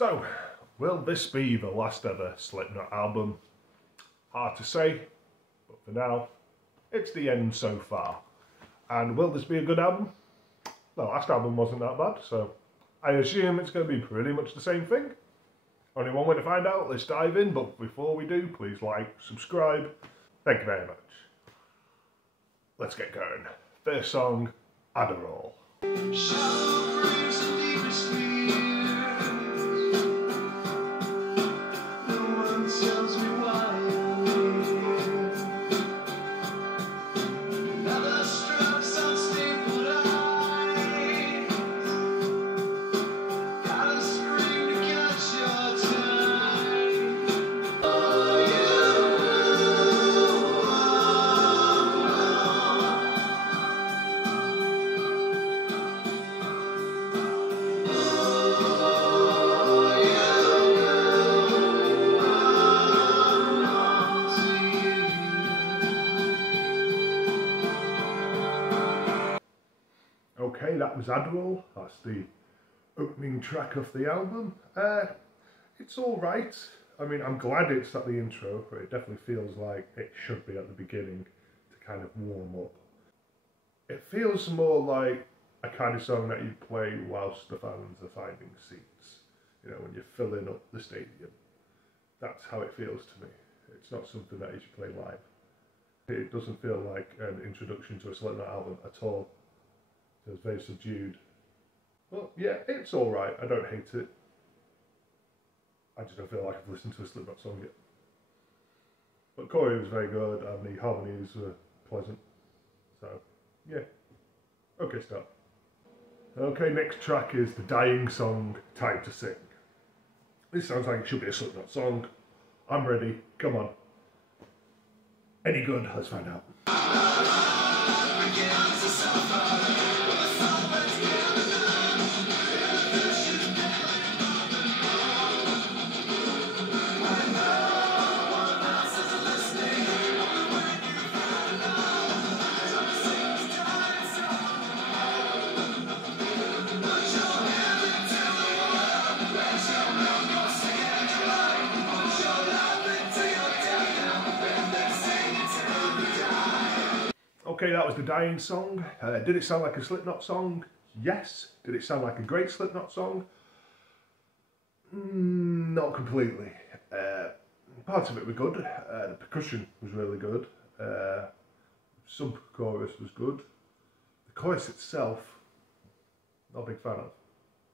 So, will this be the last ever Slipknot album? Hard to say, but for now, it's the end so far. And will this be a good album? The last album wasn't that bad, so I assume it's going to be pretty much the same thing. Only one way to find out, let's dive in, but before we do, please like, subscribe. Thank you very much. Let's get going. First song, Adderall. Okay, that was Adderall. That's the opening track of the album. It's alright. I mean, I'm glad it's at the intro, but it definitely feels like it should be at the beginning to kind of warm up. It feels more like a kind of song that you play whilst the fans are finding seats. You know, when you're filling up the stadium. That's how it feels to me. It's not something that you should play live. It doesn't feel like an introduction to a Slipknot album at all. It was very subdued. Well, yeah, it's alright. I don't hate it. I just don't feel like I've listened to a Slipknot song yet. But Corey was very good and the harmonies were pleasant. So, yeah. Okay, start. Okay, next track is the dying song, Time to Sing. This sounds like it should be a Slipknot song. I'm ready. Come on. Any good? Let's find out. Okay, that was the dying song. Did it sound like a Slipknot song? Yes. Did it sound like a great Slipknot song? Not completely. Parts of it were good. The percussion was really good. Sub-chorus was good. The chorus itself, not a big fan of.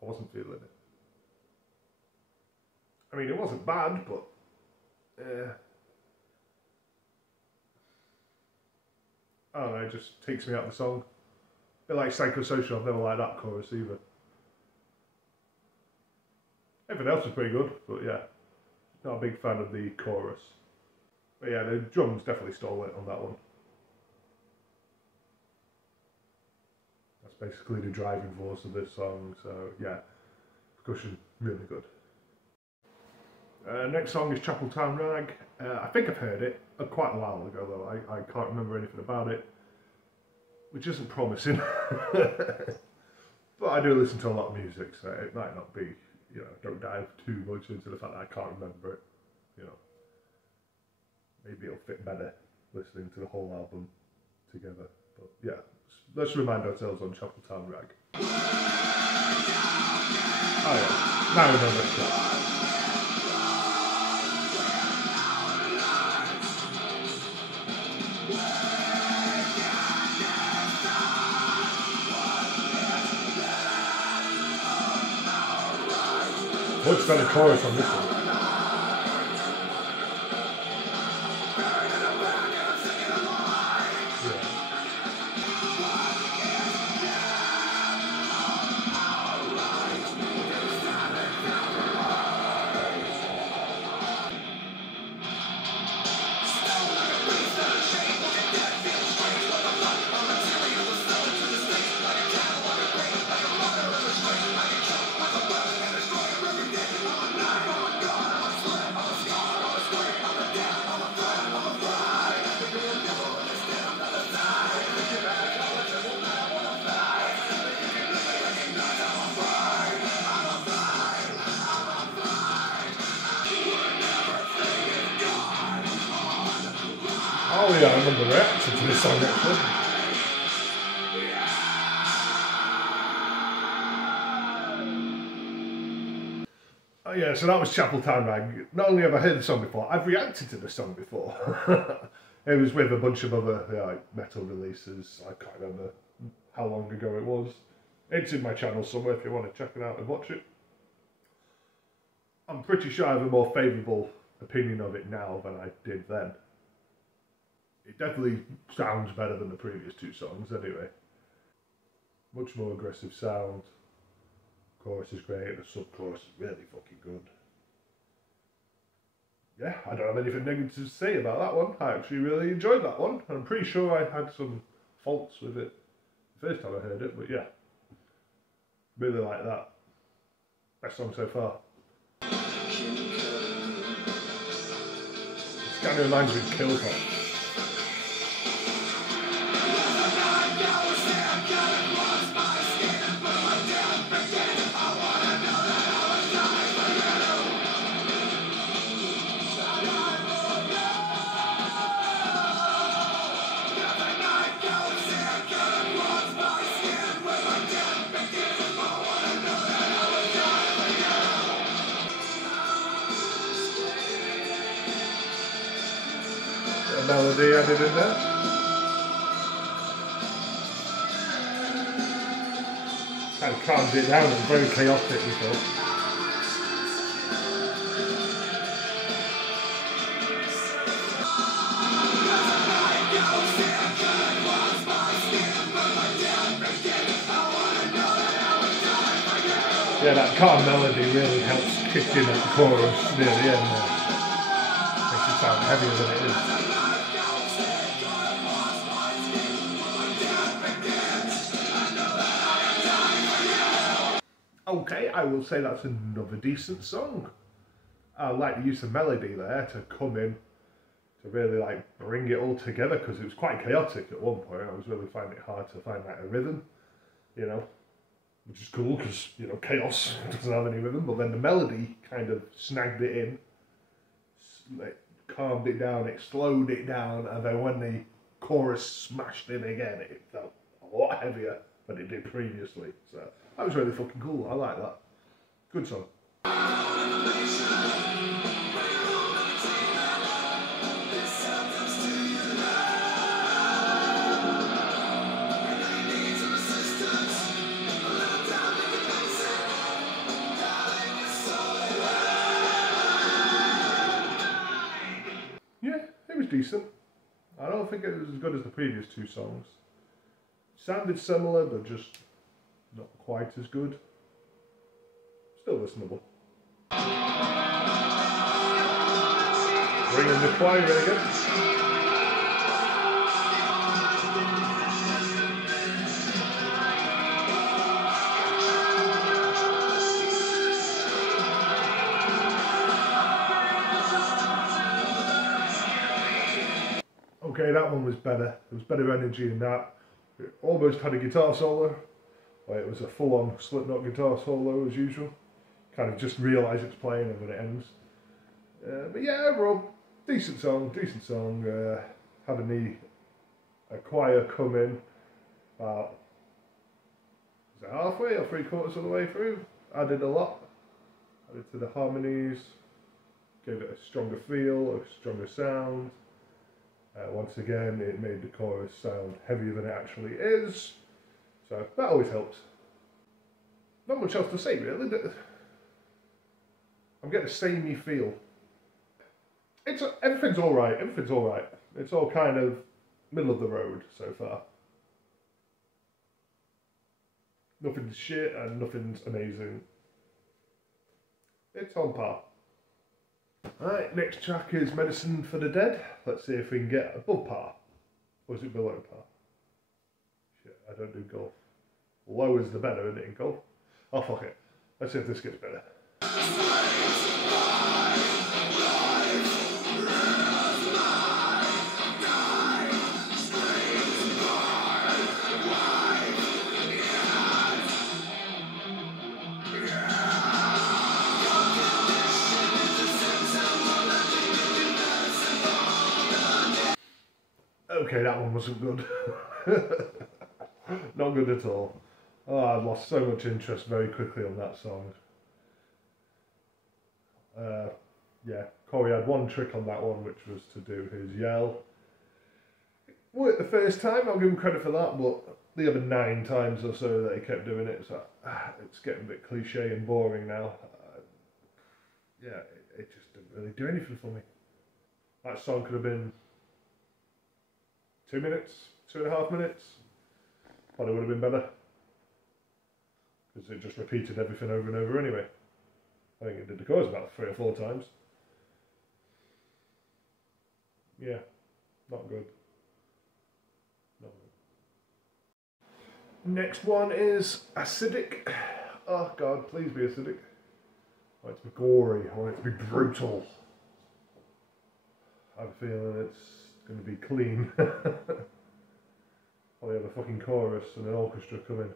I wasn't feeling it. I mean, it wasn't bad, but I don't know, it just takes me out of the song. A bit like Psychosocial, I've never liked that chorus either. Everything else was pretty good, but yeah, not a big fan of the chorus. But yeah, the drums definitely stole it on that one. That's basically the driving force of this song, so yeah, percussion, really good. Next song is Chapel Town Rag. I think I've heard it quite a while ago though, I can't remember anything about it, which isn't promising. But I do listen to a lot of music, so it might not be, you know, don't dive too much into the fact that I can't remember it, you know. Maybe it'll fit better listening to the whole album together, but yeah, let's remind ourselves on Chapel Town Rag. Oh yeah, now I remember it. Much better chorus on this one. Oh yeah, I remember reacting to this song actually. Oh yeah, so that was Chapel Town Rag. Not only have I heard the song before, I've reacted to the song before. It was with a bunch of other like metal releases. I can't remember how long ago it was. It's in my channel somewhere if you want to check it out and watch it. I'm pretty sure I have a more favourable opinion of it now than I did then. It definitely sounds better than the previous two songs anyway. Much more aggressive sound. Chorus is great, the sub-chorus is really fucking good. Yeah, I don't have anything negative to say about that one. I actually really enjoyed that one. I'm pretty sure I had some faults with it the first time I heard it, but yeah. Really like that. Best song so far. This kind of reminds me of Kill Top. Melody added in there. Kind of calmed it down, it was very chaotic before. Yeah, that calm melody really helps kick in that chorus near the end there. Makes it sound heavier than it is. Okay, I will say that's another decent song. I like the use of melody there to come in, to really like bring it all together, because it was quite chaotic at one point. I was really finding it hard to find like a rhythm, you know, which is cool because, you know, chaos doesn't have any rhythm, but then the melody kind of snagged it in, it calmed it down, it slowed it down, and then when the chorus smashed in again, it felt a lot heavier than it did previously. So that was really fucking cool. I like that. Good song. Yeah, it was decent. I don't think it was as good as the previous two songs. Sounded similar, but just not quite as good. Still listenable. Bringing the choir in again. Okay, that one was better. There was better energy in that. It almost had a guitar solo. Like it was a full-on Slipknot guitar solo as usual. Kind of just realise it's playing and then it ends. But yeah, overall, decent song, decent song. Having a choir come in about, was it halfway or 3/4 of the way through? Added a lot. Added to the harmonies. Gave it a stronger feel, a stronger sound. Once again, it made the chorus sound heavier than it actually is. So that always helps. Not much else to say really. I'm getting a samey feel. Everything's alright, everything's alright. It's all kind of middle of the road so far. Nothing's shit and nothing's amazing. It's on par. Alright, next track is Medicine for the Dead. Let's see if we can get above par. Or is it below par? Shit, I don't do golf. Low is the better, isn't it, in golf? Oh, fuck it. Let's see if this gets better. Okay, that one wasn't good. Not good at all. Oh, I lost so much interest very quickly on that song. Yeah, Corey had one trick on that one, which was to do his yell. Worked the first time, I'll give him credit for that, but the other 9 times or so that he kept doing it, so it's getting a bit cliche and boring now. Yeah, it just didn't really do anything for me. That song could have been 2 minutes, 2.5 minutes. Probably would have been better. Because it just repeated everything over and over anyway. I think it did the chorus about 3 or 4 times. Yeah, not good. Not good. Next one is acidic. Oh God, please be acidic. I want it to be gory, I want it to be brutal. I have a feeling it's going to be clean. Probably have a fucking chorus and an orchestra coming.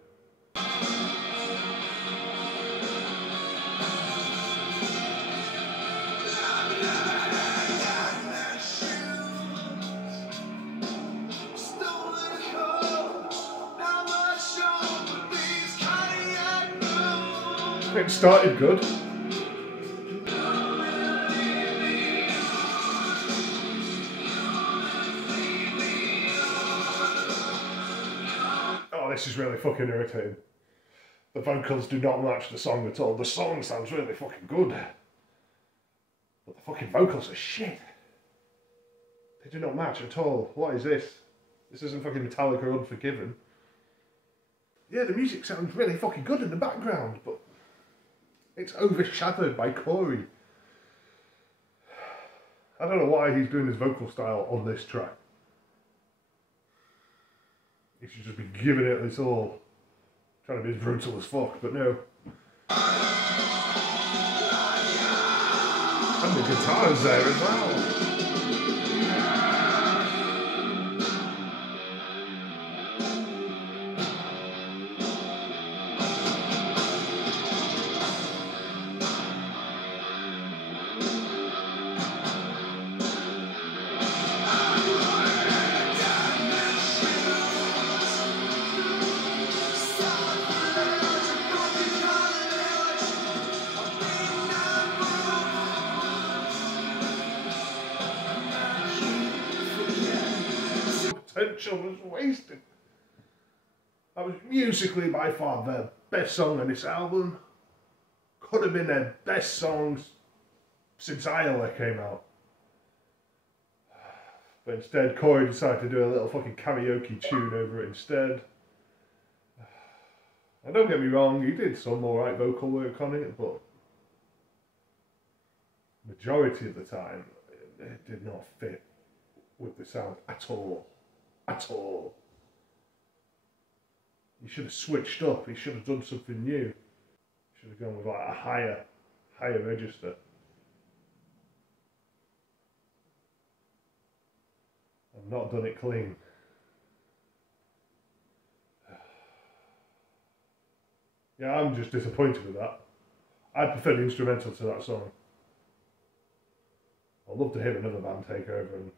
It started good. Oh, this is really fucking irritating. The vocals do not match the song at all. The song sounds really fucking good, but the fucking vocals are shit. They do not match at all. What is this? This isn't fucking Metallica or Unforgiven. Yeah, the music sounds really fucking good in the background, but it's overshadowed by Corey. I don't know why he's doing his vocal style on this track. He should just be giving it this all. Trying to be as brutal as fuck, but no. And the guitar's there as well. Potential was wasted. That was musically by far their best song on this album. Could have been their best songs since Iowa came out. But instead, Corey decided to do a little fucking karaoke tune over it instead. And don't get me wrong, he did some alright vocal work on it, but majority of the time, it did not fit with the sound at all. At all. He should have switched up. He should have done something new. He should have gone with like a higher register. And not done it clean. Yeah, I'm just disappointed with that. I prefer the instrumental to that song. I'd love to hear another band take over and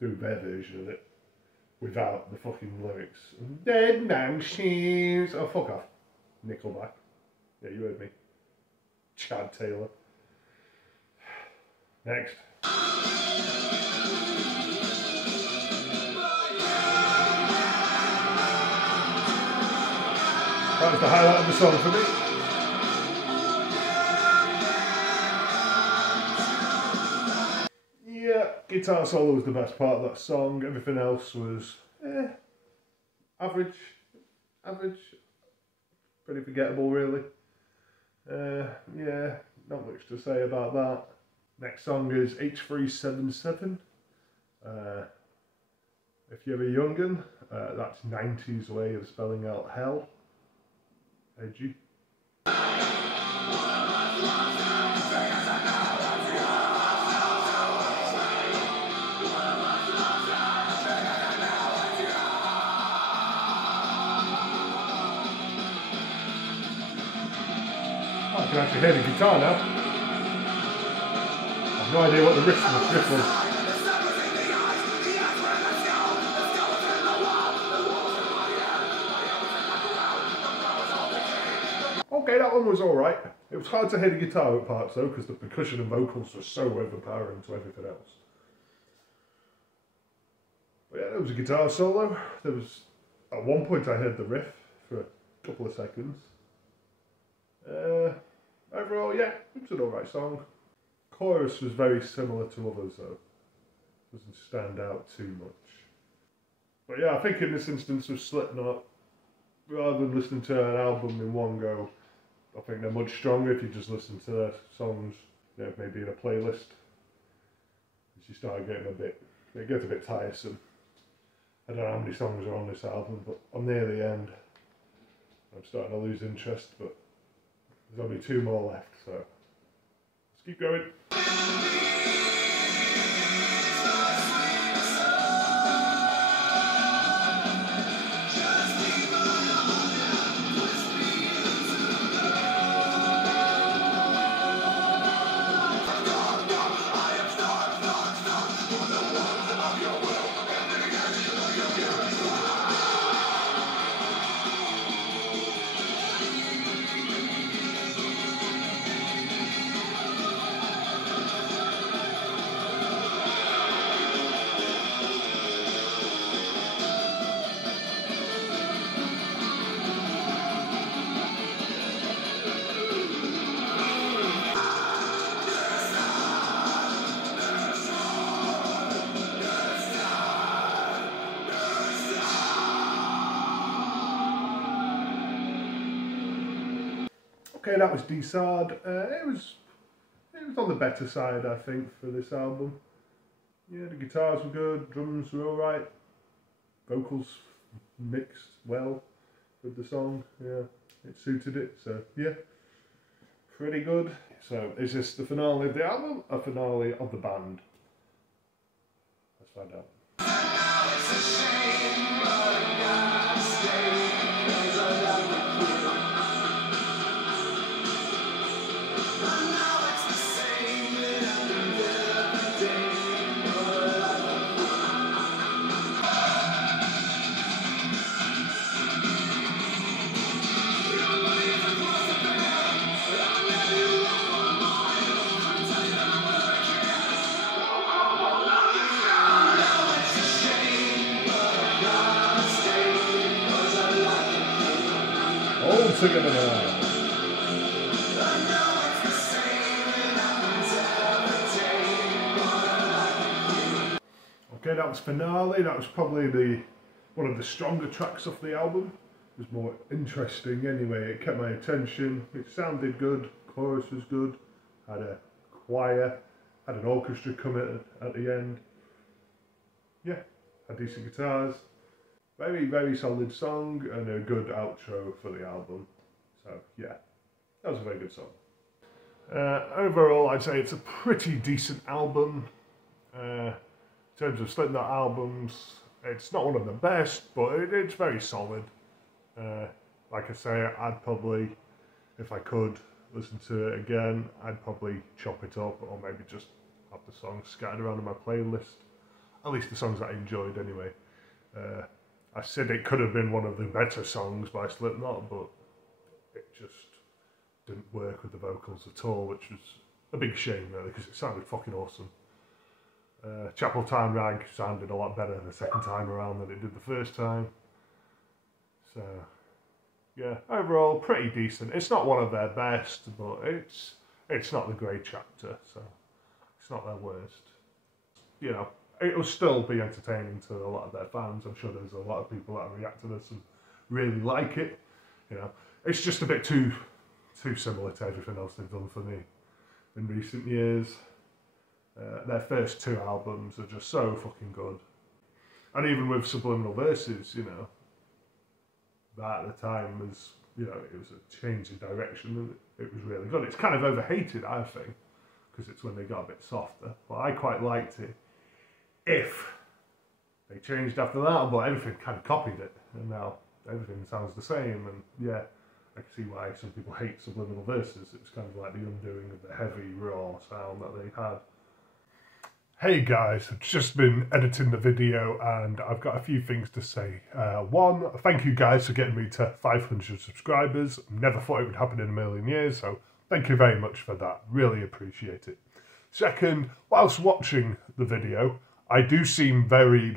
do their version of it. Without the fucking lyrics. Dead man shoes. Oh, fuck off. Nickelback. Yeah, you heard me. Chad Taylor. Next. That was the highlight of the song for me. Guitar solo was the best part of that song. Everything else was average, pretty forgettable really. Yeah, not much to say about that. Next song is H377. If you're a young'un, that's 90s way of spelling out hell. Edgy. I can actually hear the guitar now. I have no idea what the riff was. Okay, that one was alright. It was hard to hear the guitar parts though, because the percussion and vocals were so overpowering to everything else. But yeah, there was a guitar solo. There was, at one point I heard the riff for a couple of seconds. Overall, yeah, it was an alright song. Chorus was very similar to others though. Doesn't stand out too much. But yeah, I think in this instance of Slipknot, rather than listening to an album in one go, I think they're much stronger if you just listen to their songs, you know, maybe in a playlist. As you start getting it gets a bit tiresome. I don't know how many songs are on this album, but I'm near the end. I'm starting to lose interest, but there's only 2 more left, so let's keep going. Okay, that was D-Sard. It was on the better side, I think, for this album. Yeah, the guitars were good, drums were alright, vocals mixed well with the song. Yeah, it suited it. So yeah, pretty good. So is this the finale of the album, a finale of the band? Let's find out. All together now. Okay, that was Finale. That was probably one of the stronger tracks off the album. It was more interesting anyway. It kept my attention. It sounded good. Chorus was good. Had a choir. Had an orchestra come in at the end. Yeah, had decent guitars. Very, very solid song and a good outro for the album. So yeah, that was a very good song. Overall, I'd say it's a pretty decent album. In terms of Slipknot albums, it's not one of the best, but it's very solid. Like I say, I'd probably, if I could listen to it again, I'd probably chop it up or maybe just have the songs scattered around in my playlist. At least the songs that I enjoyed anyway. I said it could have been one of the better songs by Slipknot, but it just didn't work with the vocals at all, which was a big shame really, because it sounded fucking awesome. Chapel Time Rag sounded a lot better the second time around than it did the first time. So, yeah, overall pretty decent. It's not one of their best, but it's not the Grey Chapter, so it's not their worst. You know, it'll still be entertaining to a lot of their fans. I'm sure there's a lot of people that react to this and really like it. You know, it's just a bit too similar to everything else they've done for me in recent years. Their first 2 albums are just so fucking good. And even with Subliminal Verses, you know, that at the time was, you know, it was a change in direction and it was really good. It's kind of overhated, I think, because it's when they got a bit softer. But I quite liked it. If they changed after that, but everything kind of copied it, and now everything sounds the same, and yeah, I can see why some people hate Subliminal Verses. It was kind of like the undoing of the heavy, raw sound that they had. Hey guys, I've just been editing the video and I've got a few things to say. One, thank you guys for getting me to 500 subscribers. Never thought it would happen in a million years, so thank you very much for that. Really appreciate it. Second, whilst watching the video, I do seem very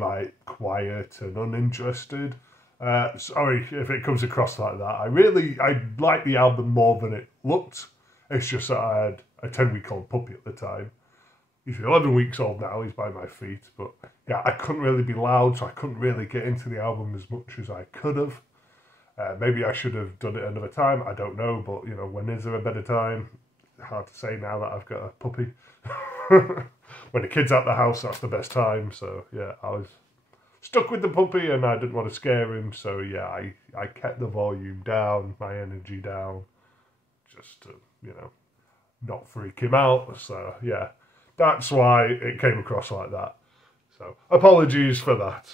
quiet and uninterested. Sorry if it comes across like that. I like the album more than it looked. It's just that I had a 10-week-old puppy at the time. He's 11 weeks old now, he's by my feet, but yeah, I couldn't really be loud, so I couldn't really get into the album as much as I could have. Maybe I should have done it another time, I don't know, but you know, when is there a better time? Hard to say now that I've got a puppy. When the kid's at the house, that's the best time, so yeah, I was stuck with the puppy and I didn't want to scare him, so yeah, I kept the volume down, my energy down, just to, you know, not freak him out, so yeah. That's why it came across like that. So, apologies for that.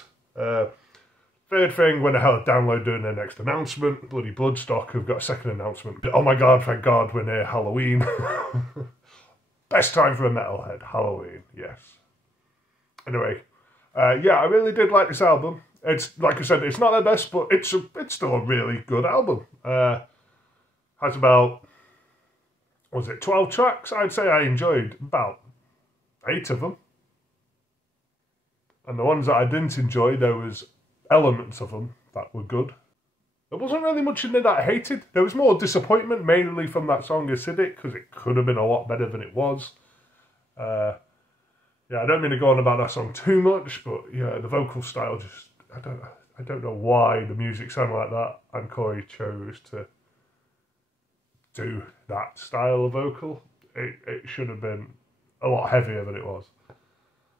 Third thing, when I had Download doing their next announcement, bloody Bloodstock have got a second announcement. Oh my god, thank god, we're near Halloween. Best time for a metalhead, Halloween, yes. Anyway, yeah, I really did like this album. It's, like I said, it's not their best, but it's still a really good album. Has about, was it 12 tracks? I'd say I enjoyed about 8 of them. And the ones that I didn't enjoy, there was elements of them that were good. There wasn't really much in there that I hated. There was more disappointment, mainly from that song Acidic, because it could have been a lot better than it was. Yeah, I don't mean to go on about that song too much, but yeah, the vocal style just, I don't know why the music sounded like that, and Corey chose to do that style of vocal. It should have been a lot heavier than it was.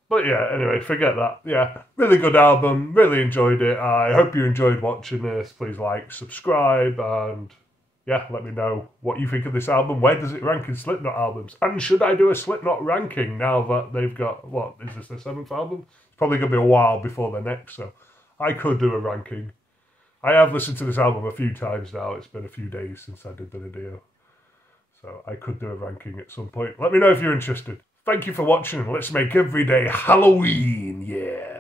But yeah, anyway, forget that. Yeah, really good album, really enjoyed it. I hope you enjoyed watching this. Please like, subscribe, and yeah, let me know what you think of this album. Where does it rank in Slipknot albums? And should I do a Slipknot ranking now that they've got, what, is this their 7th album? It's probably going to be a while before their next, so I could do a ranking. I have listened to this album a few times now. It's been a few days since I did the video. So I could do a ranking at some point. Let me know if you're interested. Thank you for watching. Let's make every day Halloween, yeah.